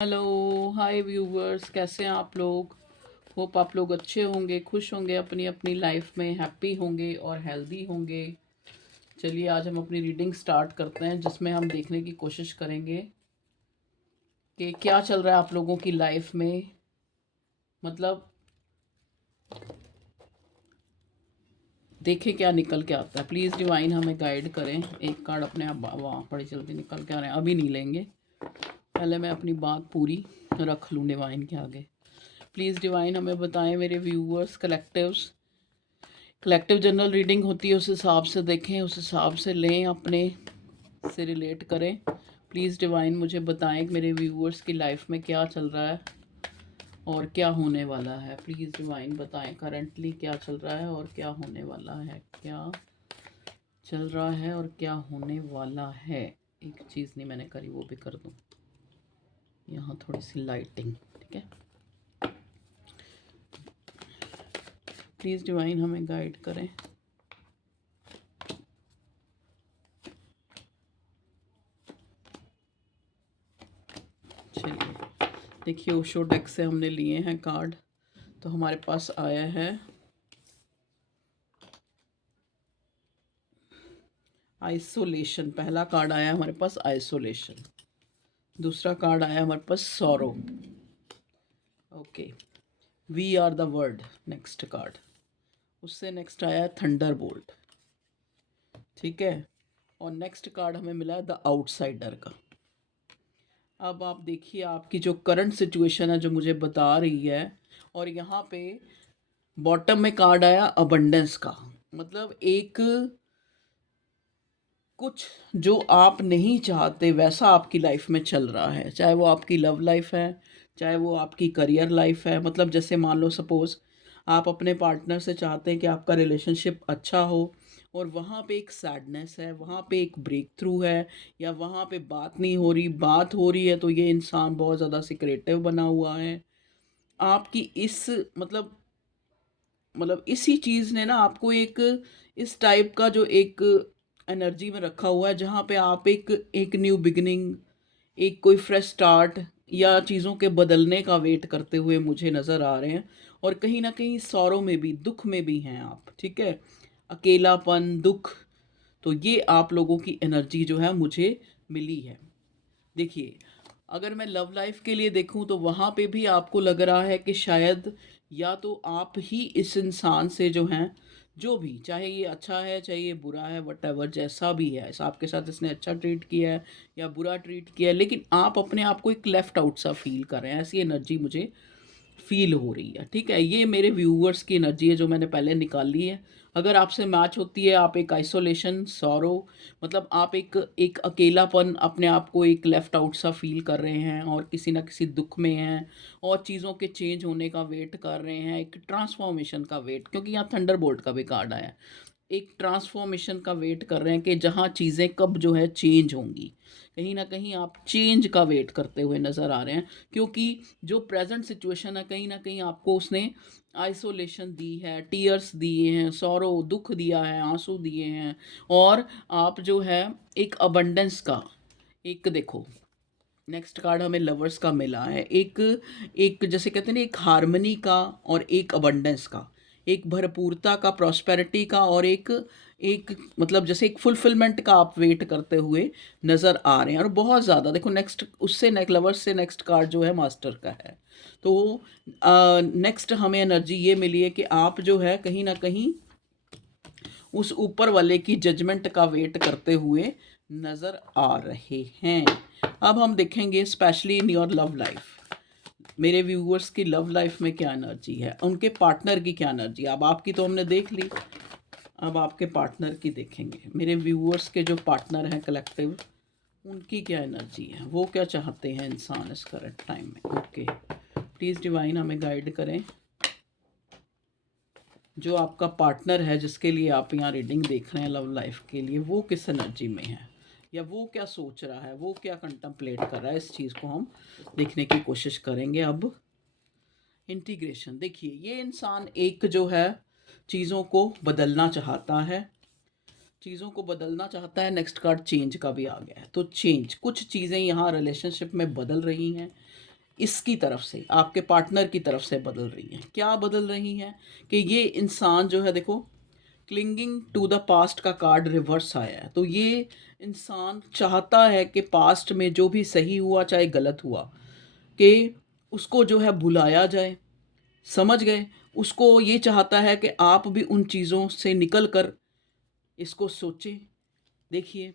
Hello hi viewers, कैसे हैं आप लोग। होप आप लोग अच्छे होंगे, खुश होंगे, अपनी अपनी लाइफ में हैप्पी होंगे और हेल्दी होंगे। चलिए आज हम अपनी रीडिंग स्टार्ट करते हैं, जिसमें हम देखने की कोशिश करेंगे कि क्या चल रहा है आप लोगों की लाइफ में। मतलब देखें क्या निकल के आता है। प्लीज़ डिवाइन हमें गाइड करें। एक कार्ड अपने आप वहाँ बड़ी जल्दी निकल के आ रहे हैं, अभी नहीं लेंगे, पहले मैं अपनी बात पूरी रख लूँ डिवाइन के आगे। प्लीज़ डिवाइन हमें बताएं, मेरे व्यूअर्स कलेक्टिव जनरल रीडिंग होती है, उस हिसाब से देखें, उस हिसाब से लें, अपने से रिलेट करें। प्लीज़ डिवाइन मुझे बताएं कि मेरे व्यूअर्स की लाइफ में क्या चल रहा है और क्या होने वाला है। प्लीज़ डिवाइन बताएं करंटली क्या चल रहा है और क्या होने वाला है। क्या चल रहा है और क्या होने वाला है। एक चीज़ नहीं मैंने करी, वो भी कर दूँ। यहाँ थोड़ी सी लाइटिंग, ठीक है। प्लीज़ डिवाइन हमें गाइड करें। चलिए देखिए, ओशो डेक से हमने लिए हैं कार्ड, तो हमारे पास आया है आइसोलेशन। पहला कार्ड आया हमारे पास आइसोलेशन, दूसरा कार्ड आया हमारे पास sorrow. Okay, we are the word, next card. उससे नेक्स्ट आया थंडर बोल्ट, ठीक है। और नेक्स्ट कार्ड हमें मिला है द आउटसाइडर का। अब आप देखिए आपकी जो करंट सिचुएशन है जो मुझे बता रही है, और यहाँ पे बॉटम में कार्ड आया अबंडेंस का। मतलब एक कुछ जो आप नहीं चाहते वैसा आपकी लाइफ में चल रहा है, चाहे वो आपकी लव लाइफ है, चाहे वो आपकी करियर लाइफ है। मतलब जैसे मान लो सपोज़ आप अपने पार्टनर से चाहते हैं कि आपका रिलेशनशिप अच्छा हो, और वहाँ पे एक सैडनेस है, वहाँ पे एक ब्रेक थ्रू है, या वहाँ पे बात नहीं हो रही, बात हो रही है तो ये इंसान बहुत ज़्यादा सिक्रेटिव बना हुआ है। आपकी इस मतलब इसी चीज़ ने ना आपको एक इस टाइप का जो एक एनर्जी में रखा हुआ है, जहाँ पे आप एक एक न्यू बिगिनिंग, एक कोई फ्रेश स्टार्ट या चीज़ों के बदलने का वेट करते हुए मुझे नज़र आ रहे हैं। और कहीं ना कहीं सौरों में भी, दुख में भी हैं आप, ठीक है। अकेलापन, दुख, तो ये आप लोगों की एनर्जी जो है मुझे मिली है। देखिए, अगर मैं लव लाइफ के लिए देखूं तो वहाँ पे भी आपको लग रहा है कि शायद या तो आप ही इस इंसान से जो हैं, जो भी, चाहे ये अच्छा है चाहे ये बुरा है, वट जैसा भी है, ऐसा आपके साथ इसने अच्छा ट्रीट किया है या बुरा ट्रीट किया है, लेकिन आप अपने आप को एक लेफ्ट आउट सा फील कर रहे हैं। ऐसी एनर्जी मुझे फील हो रही है, ठीक है। ये मेरे व्यूअर्स की एनर्जी है जो मैंने पहले निकाली है। अगर आपसे मैच होती है, आप एक आइसोलेशन, सॉरो, मतलब आप एक एक अकेलापन, अपने आप को एक लेफ्ट आउट सा फील कर रहे हैं और किसी ना किसी दुख में हैं, और चीज़ों के चेंज होने का वेट कर रहे हैं, एक ट्रांसफॉर्मेशन का वेट, क्योंकि यहाँ थंडरबोल्ट का भी कार्ड आया है। एक ट्रांसफॉर्मेशन का वेट कर रहे हैं कि जहाँ चीज़ें कब जो है चेंज होंगी। कहीं ना कहीं आप चेंज का वेट करते हुए नज़र आ रहे हैं, क्योंकि जो प्रेजेंट सिचुएशन है कहीं ना कहीं आपको उसने आइसोलेशन दी है, टीयर्स दिए हैं, सौरो दुख दिया है, आंसू दिए हैं। और आप जो है एक अबंडेंस का, एक देखो नेक्स्ट कार्ड हमें लवर्स का मिला है। एक एक जैसे कहते हैं ना, एक हार्मनी का और एक अबंडेंस का, एक भरपूरता का, प्रॉस्पेरिटी का, और एक एक मतलब जैसे एक फुलफिलमेंट का आप वेट करते हुए नज़र आ रहे हैं, और बहुत ज़्यादा। देखो नेक्स्ट, उससे नेक्स्ट लवर्स से नेक्स्ट कार्ड जो है मास्टर का है। तो नेक्स्ट हमें एनर्जी ये मिली है कि आप जो है कहीं ना कहीं उस ऊपर वाले की जजमेंट का वेट करते हुए नज़र आ रहे हैं। अब हम देखेंगे specially in your love life, मेरे व्यूअर्स की लव लाइफ में क्या एनर्जी है, उनके पार्टनर की क्या एनर्जी। अब आपकी तो हमने देख ली, अब आपके पार्टनर की देखेंगे। मेरे व्यूअर्स के जो पार्टनर हैं कलेक्टिव, उनकी क्या एनर्जी है, वो क्या चाहते हैं इंसान इस करंट टाइम में। ओके, प्लीज़ डिवाइन हमें गाइड करें। जो आपका पार्टनर है जिसके लिए आप यहाँ रीडिंग देख रहे हैं लव लाइफ के लिए, वो किस एनर्जी में है, या वो क्या सोच रहा है, वो क्या कंटम्पलेट कर रहा है, इस चीज़ को हम देखने की कोशिश करेंगे। अब इंटीग्रेशन, देखिए ये इंसान एक जो है चीज़ों को बदलना चाहता है, चीज़ों को बदलना चाहता है। नेक्स्ट कार्ड चेंज का भी आ गया है, तो चेंज, कुछ चीज़ें यहाँ रिलेशनशिप में बदल रही हैं, इसकी तरफ से, आपके पार्टनर की तरफ से बदल रही हैं। क्या बदल रही हैं कि ये इंसान जो है, देखो क्लिंगिंग टू द पास्ट का कार्ड रिवर्स आया है। तो ये इंसान चाहता है कि पास्ट में जो भी सही हुआ चाहे गलत हुआ, कि उसको जो है भुलाया जाए। समझ गए? उसको ये चाहता है कि आप भी उन चीज़ों से निकल कर इसको सोचें। देखिए,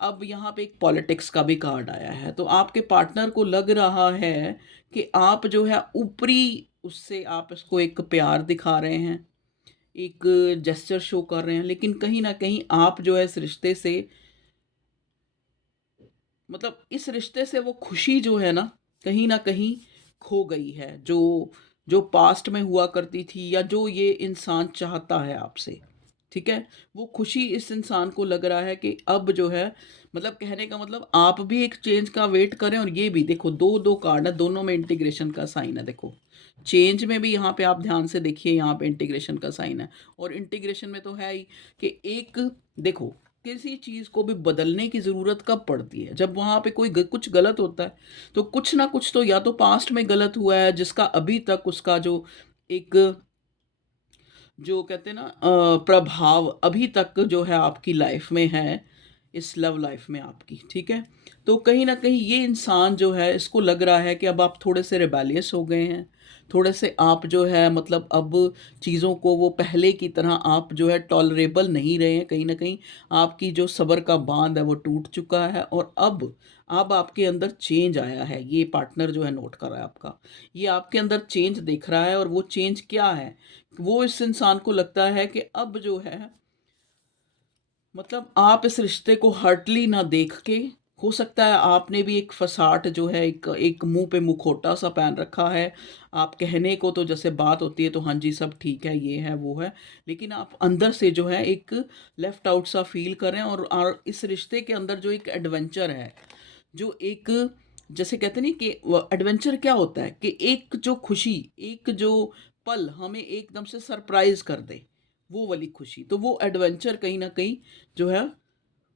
अब यहाँ पे एक पॉलिटिक्स का भी कार्ड आया है, तो आपके पार्टनर को लग रहा है कि आप जो है ऊपरी उससे आप इसको एक प्यार दिखा रहे हैं, एक जेस्चर शो कर रहे हैं, लेकिन कहीं न कहीं आप जो है इस रिश्ते से, मतलब इस रिश्ते से वो खुशी जो है ना, कहीं न कहीं खो गई है। जो पास्ट में हुआ करती थी, या जो ये इंसान चाहता है आपसे, ठीक है? वो खुशी इस इंसान को लग रहा है कि अब जो है, मतलब कहने का मतलब आप भी एक चेंज का वेट करें, और ये भी देखो 2-2 कार्ड है, दोनों में इंटीग्रेशन का साइन है देखो। चेंज में भी यहाँ पे आप ध्यान से देखिए, यहाँ पे इंटीग्रेशन का साइन है, और इंटीग्रेशन में तो है ही कि एक, देखो किसी चीज़ को भी बदलने की ज़रूरत कब पड़ती है? जब वहाँ पे कोई कुछ गलत होता है, तो कुछ ना कुछ तो या तो पास्ट में गलत हुआ है, जिसका अभी तक उसका जो एक, जो कहते हैं ना प्रभाव अभी तक जो है आपकी लाइफ में है, इस लव लाइफ में आपकी, ठीक है? तो कहीं न कहीं ये इंसान जो है, इसको लग रहा है कि अब आप थोड़े से रिबेलियस हो गए हैं, थोड़े से आप जो है, मतलब अब चीज़ों को वो पहले की तरह आप जो है टॉलरेबल नहीं रहे हैं, कहीं न कहीं आपकी जो सब्र का बाँध है वो टूट चुका है, और अब आपके अंदर चेंज आया है। ये पार्टनर जो है नोट कर रहा है आपका, ये आपके अंदर चेंज देख रहा है, और वो चेंज क्या है? वो इस इंसान को लगता है कि अब जो है, मतलब आप इस रिश्ते को हर्टली ना देख के, हो सकता है आपने भी एक फसाट जो है, एक एक मुंह पे मुखौटा सा पहन रखा है। आप कहने को तो जैसे बात होती है तो हाँ जी सब ठीक है, ये है वो है, लेकिन आप अंदर से जो है एक लेफ्ट आउट सा फील कर रहे हैं, और इस रिश्ते के अंदर जो एक एडवेंचर है, जो एक, जैसे कहते नहीं कि एडवेंचर क्या होता है, कि एक जो खुशी, एक जो पल हमें एकदम से सरप्राइज कर दे, वो वाली खुशी, तो वो एडवेंचर कहीं ना कहीं जो है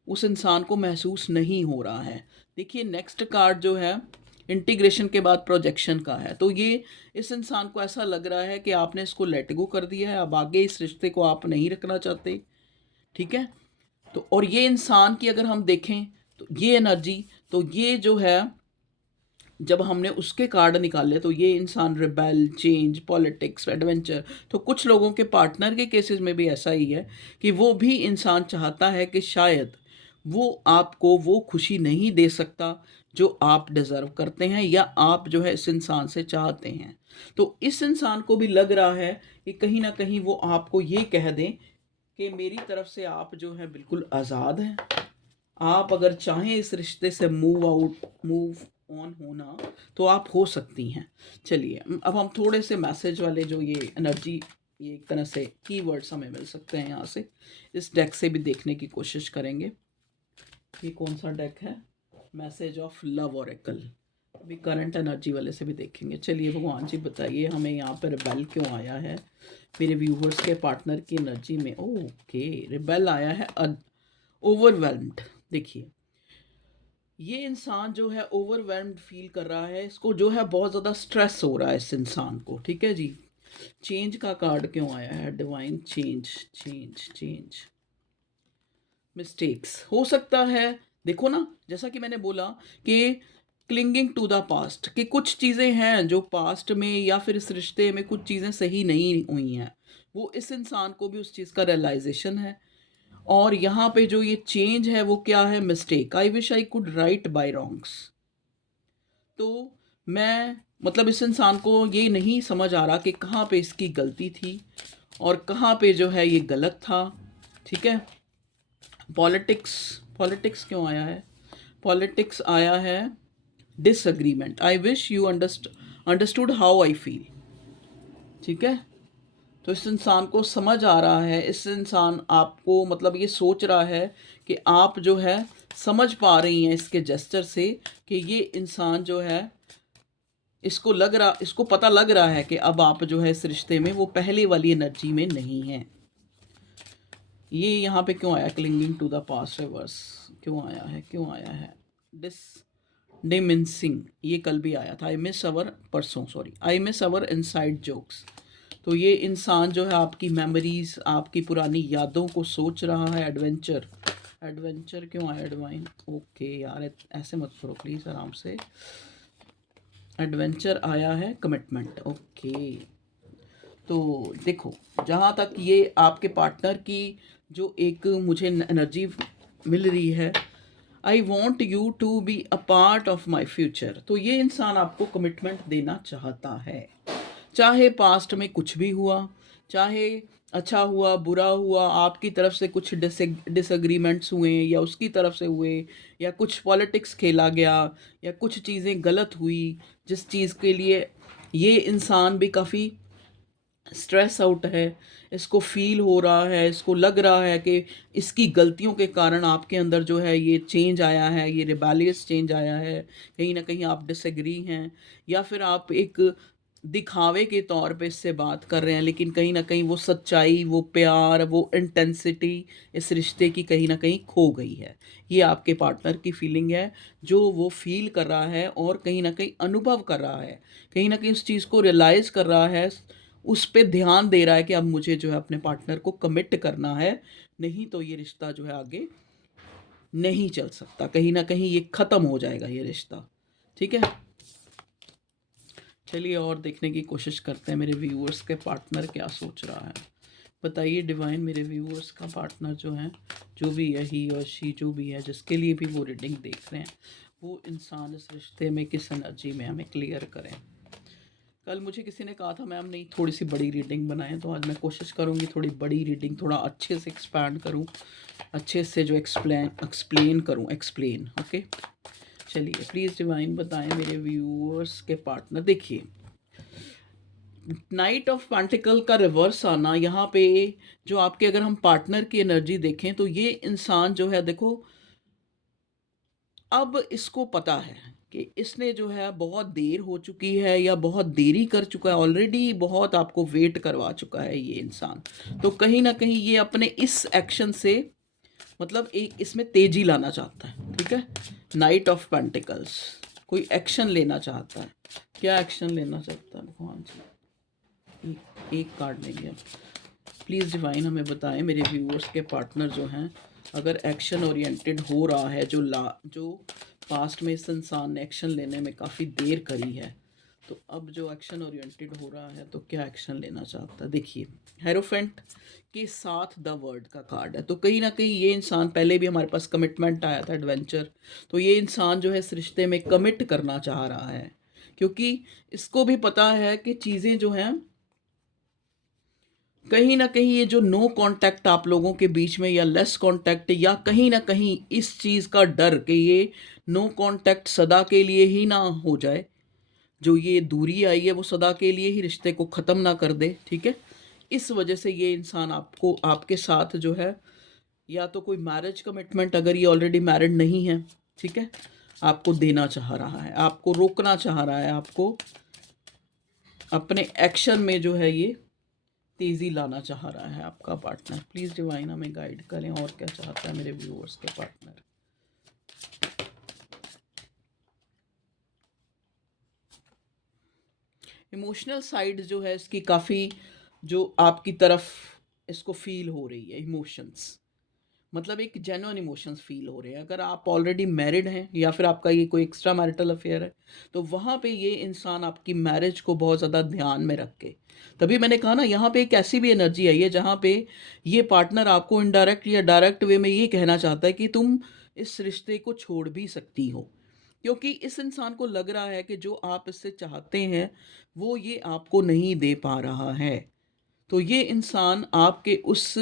उस इंसान को महसूस नहीं हो रहा है। देखिए नेक्स्ट कार्ड जो है, इंटीग्रेशन के बाद प्रोजेक्शन का है, तो ये इस इंसान को ऐसा लग रहा है कि आपने इसको लेट गो कर दिया है, अब आगे इस रिश्ते को आप नहीं रखना चाहते, ठीक है? तो और ये इंसान की अगर हम देखें, तो ये एनर्जी, तो ये जो है, जब हमने उसके कार्ड निकाले, तो ये इंसान रिबेल, चेंज, पॉलिटिक्स, एडवेंचर, तो कुछ लोगों के पार्टनर के केसेस में भी ऐसा ही है कि वो भी इंसान चाहता है कि शायद वो आपको वो खुशी नहीं दे सकता जो आप डिज़र्व करते हैं, या आप जो है इस इंसान से चाहते हैं। तो इस इंसान को भी लग रहा है कि कहीं ना कहीं वो आपको ये कह दें कि मेरी तरफ से आप जो है बिल्कुल आज़ाद हैं, आप अगर चाहें इस रिश्ते से मूव ऑन होना, तो आप हो सकती हैं। चलिए, अब हम थोड़े से मैसेज वाले जो ये एनर्जी, ये एक तरह से कीवर्ड्स हमें मिल सकते हैं यहाँ से, इस डेक से भी देखने की कोशिश करेंगे। ये कौन सा डेक है? Message of love Oracle. अभी करंट एनर्जी वाले से भी देखेंगे। चलिए भगवान जी बताइए हमें यहाँ पर रिबेल क्यों आया है मेरे व्यूवर्स के पार्टनर की एनर्जी में। ओके, रिबेल आया है ओवरवेल्म्ड। देखिए, ये इंसान जो है ओवरवेल्म्ड फील कर रहा है, इसको जो है बहुत ज़्यादा स्ट्रेस हो रहा है इस इंसान को, ठीक है जी। चेंज का कार्ड क्यों आया है? Divine change, change, change, mistakes हो सकता है। देखो ना, जैसा कि मैंने बोला कि क्लिंगिंग टू द पास्ट, कि कुछ चीज़ें हैं जो पास्ट में या फिर इस रिश्ते में कुछ चीज़ें सही नहीं हुई हैं, वो इस इंसान को भी उस चीज़ का रियलाइजेशन है। और यहाँ पे जो ये चेंज है वो क्या है? Mistake. I wish I could right my wrongs. तो मैं, मतलब इस इंसान को ये नहीं समझ आ रहा कि कहाँ पे इसकी गलती थी और कहाँ पे जो है ये गलत था, ठीक है। पॉलिटिक्स, पॉलिटिक्स क्यों आया है? पॉलिटिक्स आया है disagreement. I wish you understood how I feel, ठीक है। तो इस इंसान को समझ आ रहा है, इस इंसान आपको, मतलब ये सोच रहा है कि आप जो है समझ पा रही हैं इसके जेस्चर से कि ये इंसान जो है, इसको पता लग रहा है कि अब आप जो है इस रिश्ते में वो पहले वाली एनर्जी में नहीं है। ये यहाँ पे क्यों आया? Clinging to the past reverse क्यों आया है? क्यों आया है? डिमिंसिंग, ये कल भी आया था। आई मिस अवर, परसों sorry, I miss our inside jokes. तो ये इंसान जो है आपकी मेमोरीज, आपकी पुरानी यादों को सोच रहा है। एडवेंचर, एडवेंचर क्यों आया डिवाइन? ओके यार, ऐसे मत करो प्लीज़, आराम से। एडवेंचर आया है, कमिटमेंट, ओके। तो देखो, जहाँ तक ये आपके पार्टनर की जो एक मुझे एनर्जी मिल रही है, I want you to be a part of my future, तो ये इंसान आपको कमिटमेंट देना चाहता है। चाहे पास्ट में कुछ भी हुआ, चाहे अच्छा हुआ बुरा हुआ, आपकी तरफ से कुछ डिसएग्रीमेंट्स हुए या उसकी तरफ से हुए, या कुछ पॉलिटिक्स खेला गया, या कुछ चीज़ें गलत हुई, जिस चीज़ के लिए ये इंसान भी काफ़ी स्ट्रेस आउट है, इसको फील हो रहा है, इसको लग रहा है कि इसकी गलतियों के कारण आपके अंदर जो है ये चेंज आया है, ये रिबेलियस चेंज आया है, कहीं ना कहीं आप डिसएग्री हैं, या फिर आप एक दिखावे के तौर पे इससे बात कर रहे हैं, लेकिन कहीं ना कहीं वो सच्चाई, वो प्यार, वो इंटेंसिटी इस रिश्ते की कहीं ना कहीं खो गई है। ये आपके पार्टनर की फीलिंग है, जो वो फील कर रहा है और कहीं ना कहीं अनुभव कर रहा है, कहीं ना कहीं उस चीज़ को रियलाइज़ कर रहा है, उस पे ध्यान दे रहा है कि अब मुझे जो है अपने पार्टनर को कमिट करना है, नहीं तो ये रिश्ता जो है आगे नहीं चल सकता, कहीं ना कहीं ये ख़त्म हो जाएगा ये रिश्ता। ठीक है, चलिए और देखने की कोशिश करते हैं मेरे व्यूअर्स के पार्टनर क्या सोच रहा है। बताइए डिवाइन, मेरे व्यूअर्स का पार्टनर जो है, जो भी है, ही और शी जो भी है, जिसके लिए भी वो रीडिंग देख रहे हैं, वो इंसान इस रिश्ते में किस एनर्जी में, हमें क्लियर करें। कल मुझे किसी ने कहा था मैम नहीं थोड़ी सी बड़ी रीडिंग बनाएं, तो आज मैं कोशिश करूँगी थोड़ी बड़ी रीडिंग, थोड़ा अच्छे से एक्सपैंड करूँ, अच्छे से जो एक्सप्लेन करूँ, एक्सप्लेन। ओके, चलिए प्लीज़ डिवाइन बताएं मेरे व्यूअर्स के पार्टनर। देखिए, नाइट ऑफ पेंटिकल का रिवर्स आना यहाँ पे, जो आपके अगर हम पार्टनर की एनर्जी देखें तो ये इंसान जो है, देखो अब इसको पता है कि इसने जो है बहुत देर हो चुकी है या बहुत देरी कर चुका है, ऑलरेडी बहुत आपको वेट करवा चुका है ये इंसान। तो कहीं ना कहीं ये अपने इस एक्शन से, मतलब एक इसमें तेजी लाना चाहता है। ठीक है, नाइट ऑफ पेंटिकल्स, कोई एक्शन लेना चाहता है। क्या एक्शन लेना चाहता है भगवान जी? एक कार्ड लेंगे। प्लीज़ डिवाइन हमें बताएं मेरे व्यूअर्स के पार्टनर जो हैं, अगर एक्शन ओरिएंटेड हो रहा है, जो पास्ट में इस इंसान ने एक्शन लेने में काफ़ी देर करी है, तो अब जो एक्शन ओरिएंटेड हो रहा है तो क्या एक्शन लेना चाहता है। देखिए, हेरोफेंट के साथ द वर्ड का कार्ड है, तो कहीं ना कहीं ये इंसान, पहले भी हमारे पास कमिटमेंट आया था, एडवेंचर, तो ये इंसान जो है इस रिश्ते में कमिट करना चाह रहा है, क्योंकि इसको भी पता है कि चीज़ें जो हैं, कहीं ना कहीं ये जो नो कांटेक्ट आप लोगों के बीच में, या लेस कांटेक्ट, या कहीं ना कहीं इस चीज़ का डर कि ये नो कांटेक्ट सदा के लिए ही ना हो जाए, जो ये दूरी आई है वो सदा के लिए ही रिश्ते को ख़त्म ना कर दे। ठीक है, इस वजह से ये इंसान आपको, आपके साथ जो है, या तो कोई मैरिज कमिटमेंट, अगर ये ऑलरेडी मैरिड नहीं है, ठीक है, आपको देना चाह रहा है, आपको रोकना चाह रहा है, आपको अपने एक्शन में जो है ये तेज़ी लाना चाह रहा है आपका पार्टनर। प्लीज़ डिवाइन हमें गाइड करें, और क्या चाहता है मेरे व्यूअर्स के पार्टनर। इमोशनल साइड जो है इसकी काफ़ी, जो आपकी तरफ इसको फील हो रही है, इमोशंस, मतलब एक जेन्युइन इमोशंस फील हो रहे हैं। अगर आप ऑलरेडी मैरिड हैं या फिर आपका ये कोई एक्स्ट्रा मैरिटल अफेयर है, तो वहाँ पे ये इंसान आपकी मैरिज को बहुत ज़्यादा ध्यान में रख के, तभी मैंने कहा ना, यहाँ पे एक ऐसी भी एनर्जी आई है जहाँ पे ये पार्टनर आपको इनडायरेक्ट या डायरेक्ट वे में ये कहना चाहता है कि तुम इस रिश्ते को छोड़ भी सकती हो, क्योंकि इस इंसान को लग रहा है कि जो आप इससे चाहते हैं वो ये आपको नहीं दे पा रहा है। तो ये इंसान आपके उस,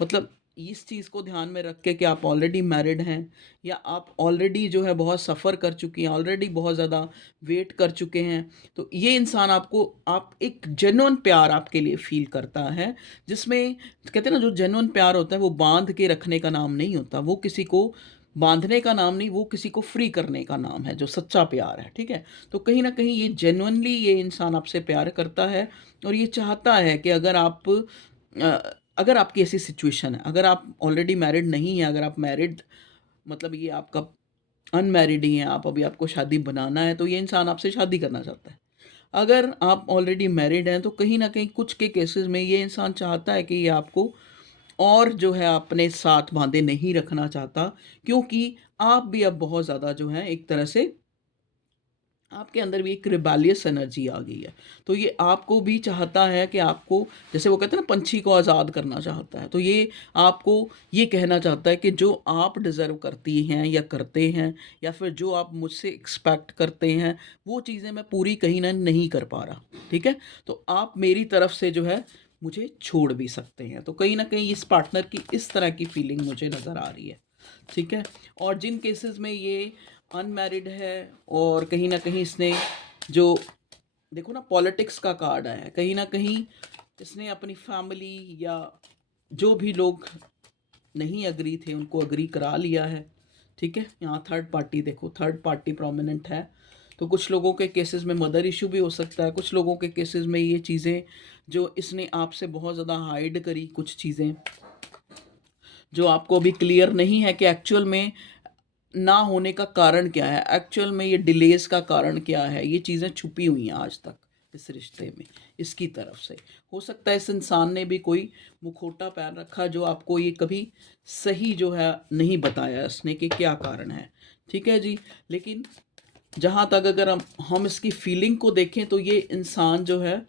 मतलब इस चीज़ को ध्यान में रख के कि आप ऑलरेडी मैरिड हैं, या आप ऑलरेडी जो है बहुत सफ़र कर चुकी हैं, ऑलरेडी बहुत ज़्यादा वेट कर चुके हैं, तो ये इंसान आपको, आप एक जेन्युइन प्यार आपके लिए फील करता है, जिसमें कहते हैं ना, जो जेन्युइन प्यार होता है वो बांध के रखने का नाम नहीं होता, वो किसी को बांधने का नाम नहीं, वो किसी को फ्री करने का नाम है, जो सच्चा प्यार है। ठीक है, तो कहीं ना कहीं ये जेन्युइनली ये इंसान आपसे प्यार करता है, और ये चाहता है कि अगर आप, अगर आपकी ऐसी सिचुएशन है, अगर आप ऑलरेडी मैरिड नहीं हैं, अगर आप मैरिड, मतलब ये आपका अनमैरिड ही हैं आप, अभी आपको शादी बनाना है, तो ये इंसान आपसे शादी करना चाहता है। अगर आप ऑलरेडी मैरिड हैं तो कहीं न कहीं कुछ के केसेस में ये इंसान चाहता है कि ये आपको और जो है अपने साथ बाँधे नहीं रखना चाहता, क्योंकि आप भी अब बहुत ज़्यादा जो है एक तरह से आपके अंदर भी एक रिबेलियस एनर्जी आ गई है। तो ये आपको भी चाहता है कि आपको, जैसे वो कहते हैं ना, पंछी को आज़ाद करना चाहता है, तो ये आपको ये कहना चाहता है कि जो आप डिज़र्व करती हैं या करते हैं, या फिर जो आप मुझसे एक्सपेक्ट करते हैं, वो चीज़ें मैं पूरी कहीं न नहीं कर पा रहा, ठीक है? तो आप मेरी तरफ से जो है मुझे छोड़ भी सकते हैं। तो कहीं न कहीं इस पार्टनर की इस तरह की फीलिंग मुझे नज़र आ रही है, ठीक है? और जिन केसेस में ये अनमैरिड है और कहीं न कहीं इसने जो, देखो ना, पॉलिटिक्स का कार्ड आया है, कहीं न कहीं इसने अपनी फैमिली या जो भी लोग नहीं एग्री थे उनको एग्री करा लिया है, ठीक है? यहाँ थर्ड पार्टी देखो, थर्ड पार्टी प्रोमिनेंट है। तो कुछ लोगों के केसेस में मदर इश्यू भी हो सकता है, कुछ लोगों के केसेस में ये चीज़ें जो इसने आपसे बहुत ज़्यादा हाइड करी, कुछ चीज़ें जो आपको अभी क्लियर नहीं है कि एक्चुअल में ना होने का कारण क्या है, एक्चुअल में ये डिलेज़ का कारण क्या है, ये चीज़ें छुपी हुई हैं आज तक इस रिश्ते में, इसकी तरफ से। हो सकता है इस इंसान ने भी कोई मुखौटा पहन रखा जो आपको ये कभी सही जो है नहीं बताया इसने कि क्या कारण है, ठीक है जी? लेकिन जहाँ तक अगर हम इसकी फीलिंग को देखें तो ये इंसान जो है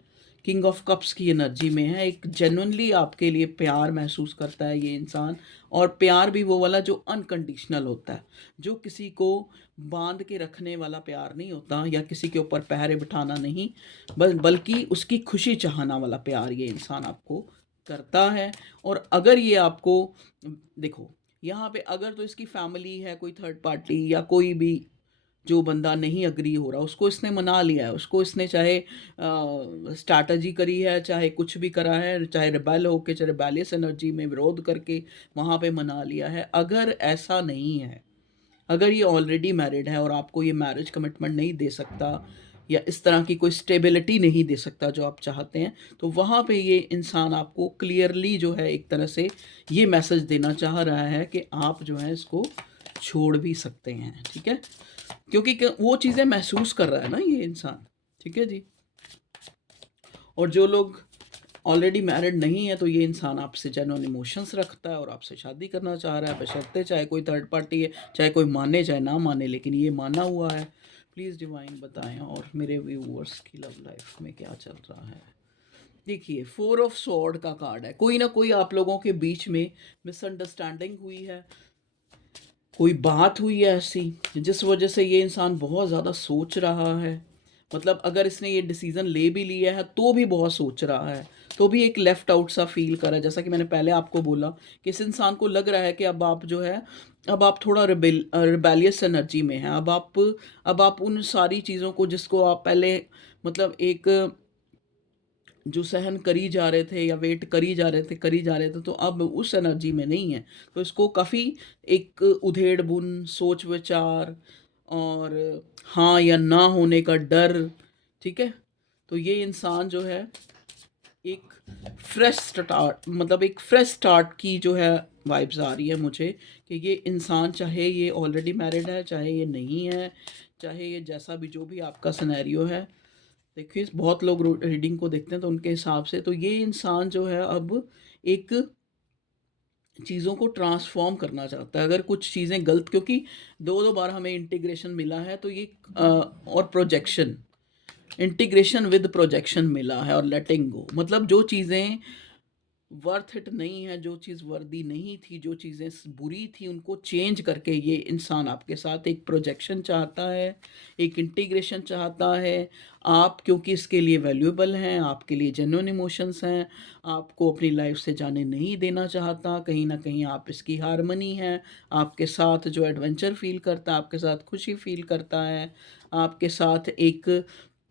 किंग ऑफ कप्स की एनर्जी में है, एक जेन्युइनली आपके लिए प्यार महसूस करता है ये इंसान। और प्यार भी वो वाला जो अनकंडीशनल होता है, जो किसी को बांध के रखने वाला प्यार नहीं होता, या किसी के ऊपर पहरे बिठाना नहीं, बल्कि उसकी खुशी चाहना वाला प्यार ये इंसान आपको करता है। और अगर ये आपको, देखो यहाँ पे अगर तो इसकी फैमिली है, कोई थर्ड पार्टी या कोई भी जो बंदा नहीं एग्री हो रहा, उसको इसने मना लिया है, उसको इसने चाहे स्ट्रैटेजी करी है, चाहे कुछ भी करा है, चाहे रिबेल होके, चाहे रिबेलियस एनर्जी में विरोध करके वहाँ पे मना लिया है। अगर ऐसा नहीं है, अगर ये ऑलरेडी मैरिड है और आपको ये मैरिज कमिटमेंट नहीं दे सकता, या इस तरह की कोई स्टेबिलिटी नहीं दे सकता जो आप चाहते हैं, तो वहाँ पे ये इंसान आपको क्लियरली जो है एक तरह से ये मैसेज देना चाह रहा है कि आप जो है इसको छोड़ भी सकते हैं, ठीक है? क्योंकि वो चीज़ें महसूस कर रहा है ना ये इंसान, ठीक है जी? और जो लोग ऑलरेडी मैरिड नहीं है, तो ये इंसान आपसे जेन्युइन इमोशंस रखता है और आपसे शादी करना चाह रहा है, बशर्ते चाहे कोई थर्ड पार्टी है, चाहे कोई माने चाहे ना माने, लेकिन ये माना हुआ है। प्लीज़ डिवाइन बताएं और मेरे व्यूअर्स की लव लाइफ में क्या चल रहा है। देखिए, फोर ऑफ स्वॉर्ड का कार्ड है, कोई ना कोई आप लोगों के बीच में मिसअंडरस्टैंडिंग हुई है, कोई बात हुई है ऐसी जिस वजह से ये इंसान बहुत ज़्यादा सोच रहा है। मतलब अगर इसने ये डिसीज़न ले भी लिया है तो भी बहुत सोच रहा है, तो भी एक लेफ़्ट आउट सा फ़ील कर रहा है। जैसा कि मैंने पहले आपको बोला कि इस इंसान को लग रहा है कि अब आप जो है, अब आप थोड़ा रिबेलियस एनर्जी में हैं। अब आप उन सारी चीज़ों को जिसको आप पहले, मतलब एक जो सहन करी जा रहे थे या वेट करी जा रहे थे, तो अब उस एनर्जी में नहीं है। तो इसको काफ़ी एक उधेड़-बुन, सोच-विचार और हाँ या ना होने का डर, ठीक है? तो ये इंसान जो है एक फ्रेश स्टार्ट, मतलब एक फ्रेश स्टार्ट की जो है वाइब्स आ रही है मुझे, कि ये इंसान चाहे ये ऑलरेडी मैरिड है, चाहे ये नहीं है, चाहे ये जैसा भी जो भी आपका सिनेरियो है। देखिए, बहुत लोग रीडिंग को देखते हैं तो उनके हिसाब से तो ये इंसान जो है अब एक चीज़ों को ट्रांसफॉर्म करना चाहता है। अगर कुछ चीज़ें गलत, क्योंकि दो दो बार हमें इंटीग्रेशन मिला है, तो ये और प्रोजेक्शन, इंटीग्रेशन विद प्रोजेक्शन मिला है, और लेटिंग गो, मतलब जो चीज़ें वर्थ इट नहीं है, जो चीज़ वर्दी नहीं थी, जो चीज़ें बुरी थी, उनको चेंज करके ये इंसान आपके साथ एक प्रोजेक्शन चाहता है, एक इंटीग्रेशन चाहता है। आप क्योंकि इसके लिए वैल्यूएबल हैं, आपके लिए जेन्युइन इमोशंस हैं, आपको अपनी लाइफ से जाने नहीं देना चाहता, कहीं ना कहीं आप इसकी हारमनी है, आपके साथ जो एडवेंचर फील करता है, आपके साथ खुशी फील करता है, आपके साथ एक,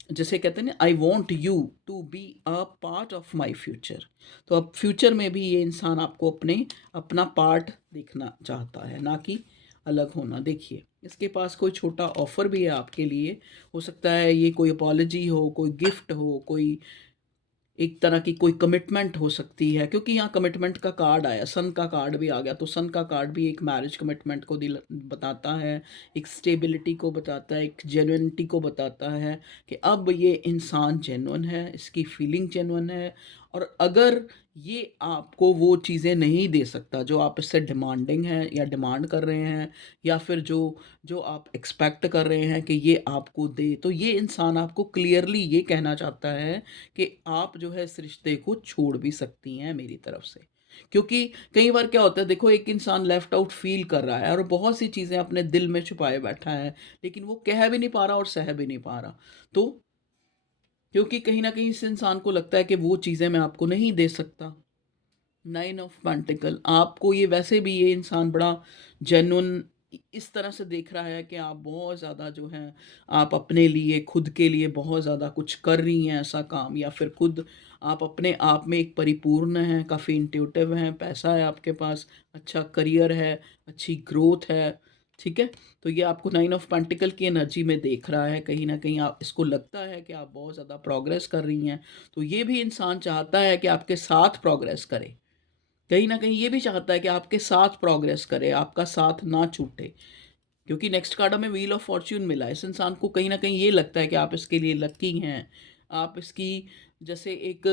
जैसे कहते हैं ना, I want you to be a part of my future. तो अब फ्यूचर में भी ये इंसान आपको अपना पार्ट देखना चाहता है, ना कि अलग होना। देखिए, इसके पास कोई छोटा ऑफर भी है आपके लिए, हो सकता है ये कोई अपॉलजी हो, कोई गिफ्ट हो, कोई एक तरह की कोई कमिटमेंट हो सकती है, क्योंकि यहाँ कमिटमेंट का कार्ड आया, सन का कार्ड भी आ गया, तो सन का कार्ड भी एक मैरिज कमिटमेंट को दिल बताता है, एक स्टेबिलिटी को बताता है, एक जेन्युइनिटी को बताता है कि अब ये इंसान जेन्युइन है, इसकी फीलिंग जेन्युइन है। और अगर ये आपको वो चीज़ें नहीं दे सकता जो आप इससे डिमांडिंग हैं या डिमांड कर रहे हैं, या फिर जो जो आप एक्सपेक्ट कर रहे हैं कि ये आपको दे, तो ये इंसान आपको क्लियरली ये कहना चाहता है कि आप जो है इस रिश्ते को छोड़ भी सकती हैं मेरी तरफ से। क्योंकि कई बार क्या होता है, देखो एक इंसान लेफ्ट आउट फील कर रहा है और बहुत सी चीज़ें अपने दिल में छुपाए बैठा है, लेकिन वो कह भी नहीं पा रहा और सह भी नहीं पा रहा। तो क्योंकि कहीं न कहीं इस इंसान को लगता है कि वो चीज़ें मैं आपको नहीं दे सकता। नाइन ऑफ पेंटिकल, आपको ये वैसे भी ये इंसान बड़ा जेन्युइन इस तरह से देख रहा है कि आप बहुत ज़्यादा जो है, आप अपने लिए खुद के लिए बहुत ज़्यादा कुछ कर रही हैं ऐसा काम, या फिर खुद आप अपने आप में एक परिपूर्ण हैं, काफ़ी इंट्यूटिव हैं, पैसा है आपके पास, अच्छा करियर है, अच्छी ग्रोथ है। ठीक है, तो ये आपको नाइन ऑफ पेंटिकल की एनर्जी में देख रहा है, कहीं ना कहीं आप इसको लगता है कि आप बहुत ज़्यादा प्रोग्रेस कर रही हैं। तो ये भी इंसान चाहता है कि आपके साथ प्रोग्रेस करे, कहीं न कहीं ये भी चाहता है कि आपके साथ प्रोग्रेस करे, आपका साथ ना छूटे। क्योंकि नेक्स्ट कार्ड हमें व्हील ऑफ फॉर्च्यून मिला है। इस इंसान को कहीं न कहीं ये लगता है कि आप इसके लिए लकी हैं। आप इसकी जैसे एक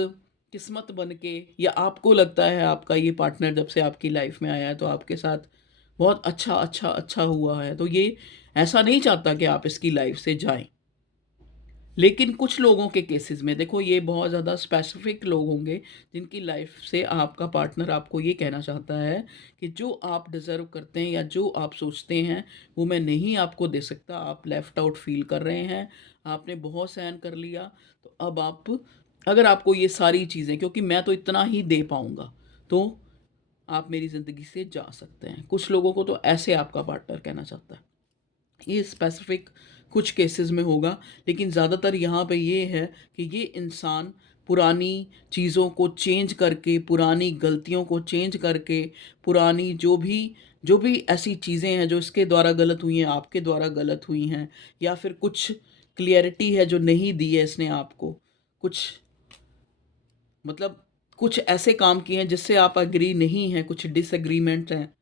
किस्मत बन के, या आपको लगता है आपका ये पार्टनर जब से आपकी लाइफ़ में आया है तो आपके साथ बहुत अच्छा हुआ है। तो ये ऐसा नहीं चाहता कि आप इसकी लाइफ़ से जाएँ। लेकिन कुछ लोगों के केसेस में देखो, ये बहुत ज़्यादा स्पेसिफिक लोग होंगे जिनकी लाइफ से आपका पार्टनर आपको ये कहना चाहता है कि जो आप डिज़र्व करते हैं या जो आप सोचते हैं वो मैं नहीं आपको दे सकता, आप लेफ़्ट आउट फील कर रहे हैं, आपने बहुत सहन कर लिया, तो अब आप, अगर आपको ये सारी चीज़ें, क्योंकि मैं तो इतना ही दे पाऊँगा, तो आप मेरी ज़िंदगी से जा सकते हैं। कुछ लोगों को तो ऐसे आपका पार्टनर कहना चाहता है। ये स्पेसिफिक कुछ केसेस में होगा, लेकिन ज़्यादातर यहाँ पे ये है कि ये इंसान पुरानी चीज़ों को चेंज करके, पुरानी गलतियों को चेंज करके, पुरानी जो भी ऐसी चीज़ें हैं जो इसके द्वारा गलत हुई हैं, आपके द्वारा गलत हुई हैं, या फिर कुछ क्लियरिटी है जो नहीं दी है इसने आपको, कुछ मतलब कुछ ऐसे काम किए हैं जिससे आप एग्री नहीं हैं, कुछ डिसएग्रीमेंट हैं,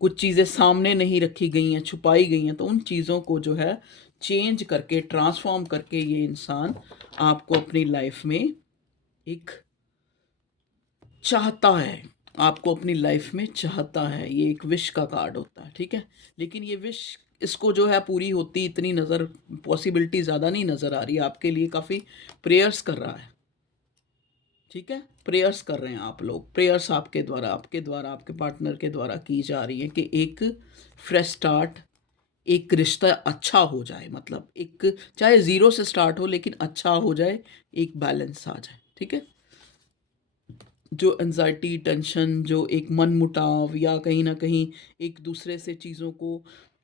कुछ चीज़ें सामने नहीं रखी गई हैं, छुपाई गई हैं, तो उन चीज़ों को जो है चेंज करके, ट्रांसफ़ॉर्म करके ये इंसान आपको अपनी लाइफ़ में एक चाहता है, आपको अपनी लाइफ़ में चाहता है। ये एक विश का कार्ड होता है, ठीक है? लेकिन ये विश इसको जो है पूरी होती इतनी नज़र पॉसिबिलिटी ज़्यादा नहीं नज़र आ रही है, आपके लिए काफ़ी प्रेयर्स कर रहा है। ठीक है, प्रेयर्स कर रहे हैं आप लोग, प्रेयर्स आपके द्वारा आपके पार्टनर के द्वारा की जा रही है कि एक फ्रेश स्टार्ट, एक रिश्ता अच्छा हो जाए, मतलब एक चाहे ज़ीरो से स्टार्ट हो लेकिन अच्छा हो जाए, एक बैलेंस आ जाए। ठीक है, जो एनजाइटी, टेंशन, जो एक मन मुटाव, या कहीं ना कहीं एक दूसरे से चीज़ों को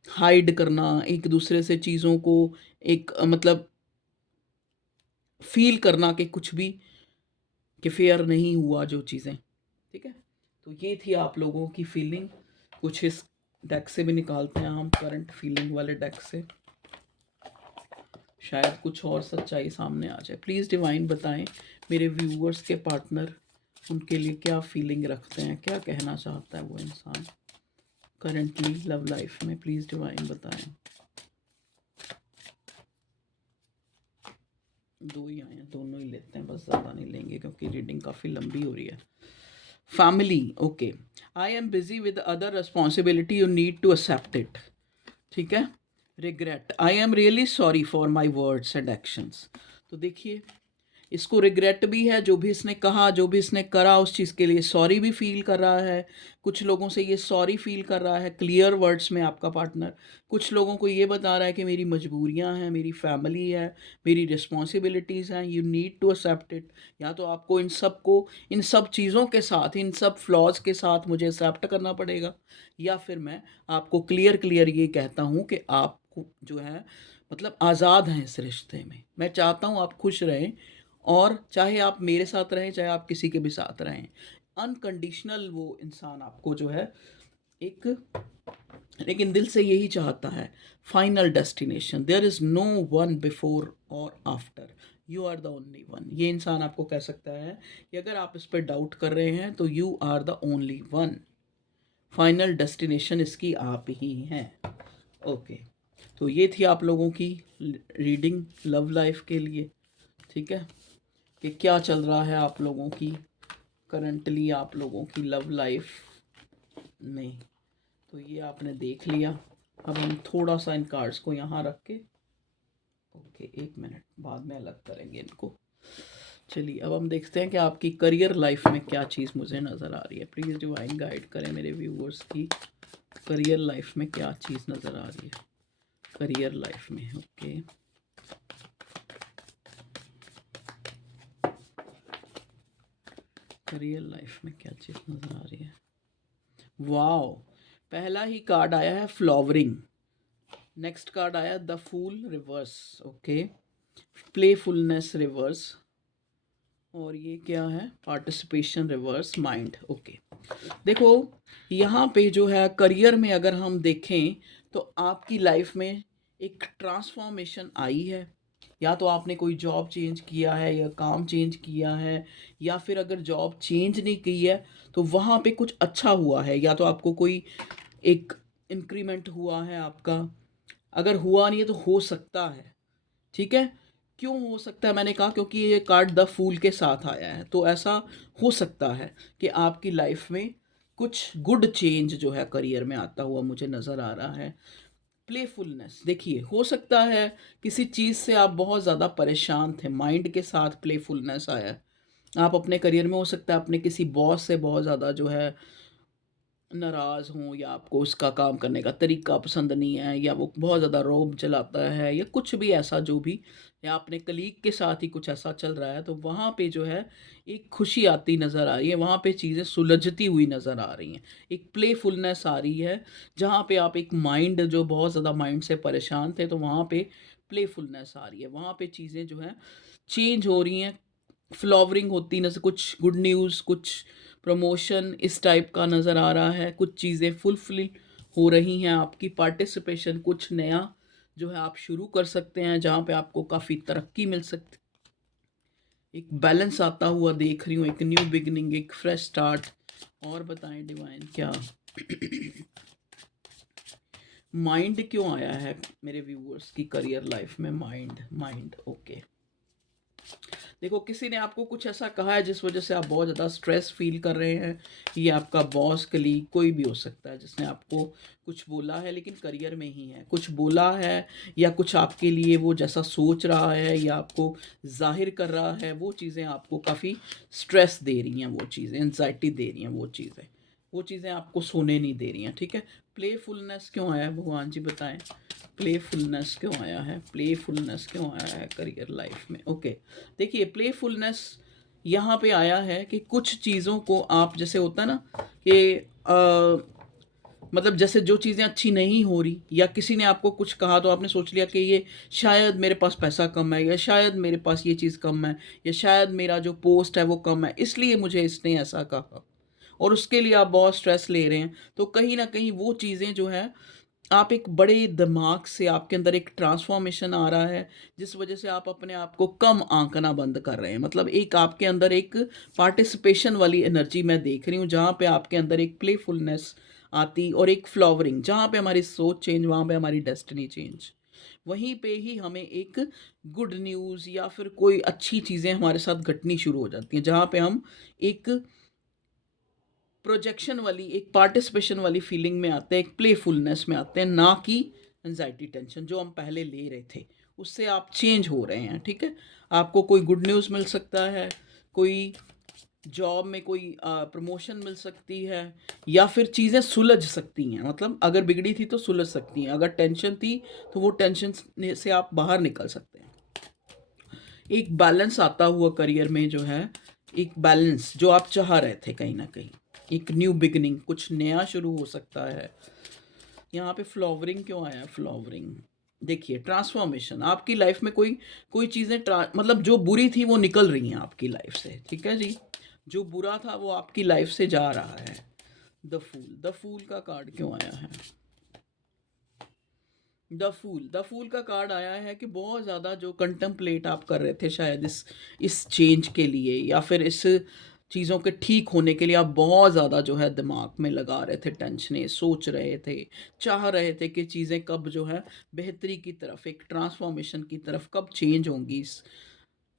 हाइड करना, एक दूसरे से चीज़ों को एक मतलब फील करना कि कुछ भी कि फेयर नहीं हुआ जो चीज़ें। ठीक है, तो ये थी आप लोगों की फीलिंग। कुछ इस डेक से भी निकालते हैं हम, करंट फीलिंग वाले डेक से, शायद कुछ और सच्चाई सामने आ जाए। प्लीज़ डिवाइन बताएं मेरे व्यूअर्स के पार्टनर उनके लिए क्या फीलिंग रखते हैं, क्या कहना चाहता है वो इंसान करंटली लव लाइफ में। प्लीज़ डिवाइन बताएं। दो ही आए हैं, दोनों ही लेते हैं, बस ज़्यादा नहीं लेंगे क्योंकि रीडिंग काफ़ी लंबी हो रही है। Family, okay, I am busy with other responsibility, you need to accept it. ठीक है, regret, I am really sorry for my words and actions. तो देखिए, इसको रिग्रेट भी है, जो भी इसने कहा, जो भी इसने करा, उस चीज़ के लिए सॉरी भी फील कर रहा है। कुछ लोगों से ये सॉरी फील कर रहा है क्लियर वर्ड्स में आपका पार्टनर। कुछ लोगों को ये बता रहा है कि मेरी मजबूरियां हैं, मेरी फैमिली है, मेरी रिस्पॉन्सिबिलिटीज़ हैं, you need to accept it. या तो आपको इन सब चीज़ों के साथ, इन सब फ्लॉज के साथ मुझे एक्सेप्ट करना पड़ेगा, या फिर मैं आपको क्लियर क्लियर ये कहता हूँ कि आप जो है मतलब आज़ाद हैं इस रिश्ते में। मैं चाहता हूँ आप खुश रहें, और चाहे आप मेरे साथ रहें, चाहे आप किसी के भी साथ रहें, अनकंडीशनल वो इंसान आपको जो है एक लेकिन दिल से यही चाहता है final destination, there is no one before और after, you are the only one. ये इंसान आपको कह सकता है कि अगर आप इस पर डाउट कर रहे हैं तो you are the only one, final destination इसकी आप ही हैं। ओके, तो ये थी आप लोगों की रीडिंग लव लाइफ के लिए। ठीक है, कि क्या चल रहा है आप लोगों की करंटली, आप लोगों की लव लाइफ में। तो ये आपने देख लिया। अब हम थोड़ा सा इन कार्ड्स को यहाँ रख के, ओके 1 मिनट बाद में अलग करेंगे इनको। चलिए अब हम देखते हैं कि आपकी करियर लाइफ में क्या चीज़ मुझे नज़र आ रही है। प्लीज़ डिवाइन गाइड करें मेरे व्यूअर्स की करियर लाइफ में क्या चीज़ नज़र आ रही है करियर लाइफ में। ओके, करियर लाइफ में क्या चीज़ नज़र आ रही है। वाओ, पहला ही कार्ड आया है फ्लावरिंग, नेक्स्ट कार्ड आया the fool reverse, okay, playfulness reverse, और ये क्या है पार्टिसिपेशन रिवर्स, माइंड। ओके, देखो यहाँ पे जो है करियर में अगर हम देखें तो आपकी लाइफ में एक ट्रांसफॉर्मेशन आई है। या तो आपने कोई जॉब चेंज किया है या काम चेंज किया है, या फिर अगर जॉब चेंज नहीं की है तो वहाँ पे कुछ अच्छा हुआ है, या तो आपको कोई एक इंक्रीमेंट हुआ है आपका। अगर हुआ नहीं है तो हो सकता है। ठीक है, क्यों हो सकता है मैंने कहा क्योंकि ये कार्ड द फूल के साथ आया है, तो ऐसा हो सकता है कि आपकी लाइफ में कुछ गुड चेंज जो है करियर में आता हुआ मुझे नज़र आ रहा है। प्लेफुलनेस, देखिए हो सकता है किसी चीज़ से आप बहुत ज़्यादा परेशान थे, माइंड के साथ प्लेफुलनेस आया है। आप अपने करियर में हो सकता है अपने किसी बॉस से बहुत ज़्यादा जो है नाराज़ हों, या आपको उसका काम करने का तरीका पसंद नहीं है, या वो बहुत ज़्यादा रौब जलाता है, या कुछ भी ऐसा जो भी, या अपने कलीग के साथ ही कुछ ऐसा चल रहा है, तो वहाँ पे जो है एक खुशी आती नज़र आ रही है, वहाँ पे चीज़ें सुलझती हुई नज़र आ रही हैं, एक प्लेफुलनेस आ रही है। जहाँ पे आप एक माइंड जो बहुत ज़्यादा माइंड से परेशान थे, तो वहाँ पे प्लेफुलनेस आ रही है, वहाँ पे चीज़ें जो हैं चेंज हो रही हैं, फ्लावरिंग होती नज़र, कुछ गुड न्यूज़, कुछ प्रमोशन इस टाइप का नज़र आ रहा है, कुछ चीज़ें फुलफिल हो रही हैं, आपकी पार्टिसिपेशन कुछ नया जो है आप शुरू कर सकते हैं, जहाँ पे आपको काफ़ी तरक्की मिल सकती, एक बैलेंस आता हुआ देख रही हूँ, एक न्यू बिगनिंग, एक फ्रेश स्टार्ट। और बताएं डिवाइन क्या माइंड क्यों आया है मेरे व्यूअर्स की करियर लाइफ में, माइंड माइंड। ओके, देखो किसी ने आपको कुछ ऐसा कहा है जिस वजह से आप बहुत ज़्यादा स्ट्रेस फील कर रहे हैं। ये आपका बॉस, कलीग, कोई भी हो सकता है जिसने आपको कुछ बोला है, लेकिन करियर में ही है कुछ बोला है, या कुछ आपके लिए वो जैसा सोच रहा है या आपको जाहिर कर रहा है, वो चीज़ें आपको काफ़ी स्ट्रेस दे रही हैं, वो चीज़ें एनजाइटी दे रही हैं, वो चीज़ें आपको सोने नहीं दे रही हैं। ठीक है, प्लेफुलनेस क्यों आया है भगवान जी बताएं, प्लेफुलनेस क्यों आया है, प्लेफुलनेस क्यों आया है करियर लाइफ में। ओके, देखिए प्लेफुलनेस यहाँ पे आया है कि कुछ चीज़ों को आप, जैसे होता है ना कि मतलब जैसे जो चीज़ें अच्छी नहीं हो रही, या किसी ने आपको कुछ कहा तो आपने सोच लिया कि ये शायद मेरे पास पैसा कम है, या शायद मेरे पास ये चीज़ कम है, या शायद मेरा जो पोस्ट है वो कम है, इसलिए मुझे इसने ऐसा कहा, और उसके लिए आप बहुत स्ट्रेस ले रहे हैं। तो कहीं ना कहीं वो चीज़ें जो है आप एक बड़े दिमाग से, आपके अंदर एक ट्रांसफॉर्मेशन आ रहा है जिस वजह से आप अपने आप को कम आंकना बंद कर रहे हैं। मतलब एक आपके अंदर एक पार्टिसिपेशन वाली एनर्जी मैं देख रही हूँ, जहाँ पे आपके अंदर एक प्लेफुलनेस आती, और एक फ्लावरिंग, जहाँ पे हमारी सोच चेंज, वहाँ पे हमारी डेस्टिनी चेंज, वहीं पे ही हमें एक गुड न्यूज़ या फिर कोई अच्छी चीज़ें हमारे साथ घटनी शुरू हो जाती हैं, जहाँ पे हम एक प्रोजेक्शन वाली, एक पार्टिसिपेशन वाली फीलिंग में आते हैं, एक प्लेफुलनेस में आते हैं, ना कि एनजाइटी टेंशन जो हम पहले ले रहे थे उससे आप चेंज हो रहे हैं। ठीक है, आपको कोई गुड न्यूज़ मिल सकता है, कोई जॉब में कोई प्रमोशन मिल सकती है, या फिर चीज़ें सुलझ सकती हैं, मतलब अगर बिगड़ी थी तो सुलझ सकती हैं, अगर टेंशन थी तो वो टेंशन से आप बाहर निकल सकते हैं। एक बैलेंस आता हुआ करियर में जो है, एक बैलेंस जो आप चाह रहे थे कहीं ना कहीं, एक न्यू बिगनिंग, कुछ नया शुरू हो सकता है। यहाँ पे फ्लावरिंग क्यों आया, फ्लावरिंग देखिए ट्रांसफॉर्मेशन, आपकी लाइफ में कोई कोई चीज़ें मतलब जो बुरी थी वो निकल रही हैं आपकी लाइफ से। ठीक है जी, जो बुरा था वो आपकी लाइफ से जा रहा है, द फूल का कार्ड क्यों आया है? द फूल का कार्ड आया है कि बहुत ज़्यादा जो कंटेम्पलेट आप कर रहे थे शायद इस चेंज के लिए, या फिर इस चीज़ों के ठीक होने के लिए आप बहुत ज़्यादा जो है दिमाग में लगा रहे थे, टेंशनें सोच रहे थे, चाह रहे थे कि चीज़ें कब जो है बेहतरी की तरफ, एक ट्रांसफॉर्मेशन की तरफ कब चेंज होंगी।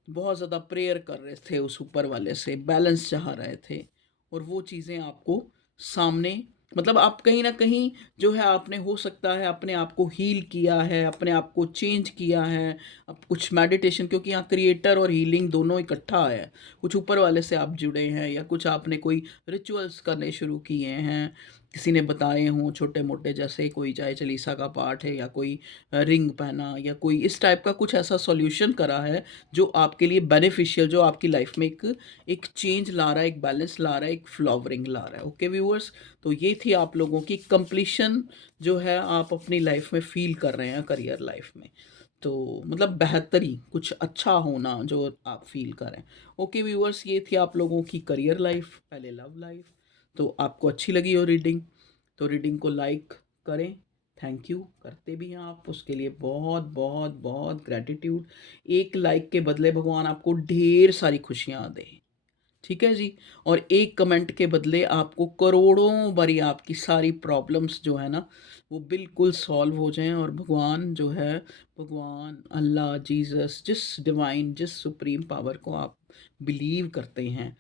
बहुत ज़्यादा प्रेयर कर रहे थे उस ऊपर वाले से, बैलेंस चाह रहे थे, और वो चीज़ें आपको सामने, मतलब आप कहीं ना कहीं जो है आपने हो सकता है अपने आप को हील किया है, अपने आप को चेंज किया है। अब कुछ मेडिटेशन, क्योंकि यहाँ क्रिएटर और हीलिंग दोनों इकट्ठा है, कुछ ऊपर वाले से आप जुड़े हैं, या कुछ आपने कोई रिचुअल्स करने शुरू किए हैं, किसी ने बताए हों छोटे मोटे, जैसे कोई जय चालीसा का पाठ है, या कोई रिंग पहना, या कोई इस टाइप का कुछ ऐसा सॉल्यूशन करा है जो आपके लिए बेनिफिशियल, जो आपकी लाइफ में एक एक चेंज ला रहा है, एक बैलेंस ला रहा है, एक फ्लावरिंग ला रहा है। ओके व्यूअर्स, तो ये थी आप लोगों की कंप्लीशन जो है आप अपनी लाइफ में फील कर रहे हैं करियर लाइफ में, तो मतलब बेहतरी, कुछ अच्छा होना जो आप फील करें। ओके व्यूअर्स, ये थी आप लोगों की करियर लाइफ, पहले लव लाइफ। तो आपको अच्छी लगी हो रीडिंग, तो रीडिंग को लाइक करें, थैंक यू करते भी हैं आप, उसके लिए बहुत बहुत बहुत ग्रैटिट्यूड। एक लाइक के बदले भगवान आपको ढेर सारी खुशियाँ दें, ठीक है जी। और एक कमेंट के बदले आपको करोड़ों बारी आपकी सारी प्रॉब्लम्स जो है ना वो बिल्कुल सॉल्व हो जाएं, और भगवान जो है, भगवान अल्लाह जीसस, जिस डिवाइन, जिस सुप्रीम पावर को आप बिलीव करते हैं,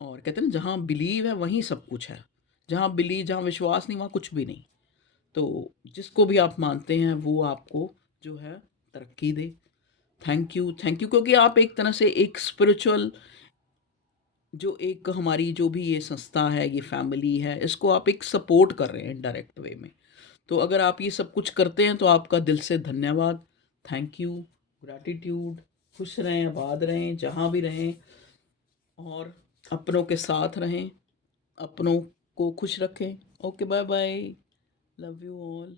और कहते हैं ना जहाँ बिलीव है वहीं सब कुछ है, जहाँ विश्वास नहीं वहाँ कुछ भी नहीं। तो जिसको भी आप मानते हैं वो आपको जो है तरक्की दे। थैंक यू, थैंक यू, क्योंकि आप एक तरह से एक स्पिरिचुअल, जो एक हमारी जो भी ये संस्था है, ये फैमिली है, इसको आप एक सपोर्ट कर रहे हैं इनडायरेक्ट वे में। तो अगर आप ये सब कुछ करते हैं तो आपका दिल से धन्यवाद, थैंक यू, ग्रैटिट्यूड। खुश रहें, आबाद रहें, जहाँ भी रहें, और अपनों के साथ रहें, अपनों को खुश रखें। Okay, bye bye, love you all.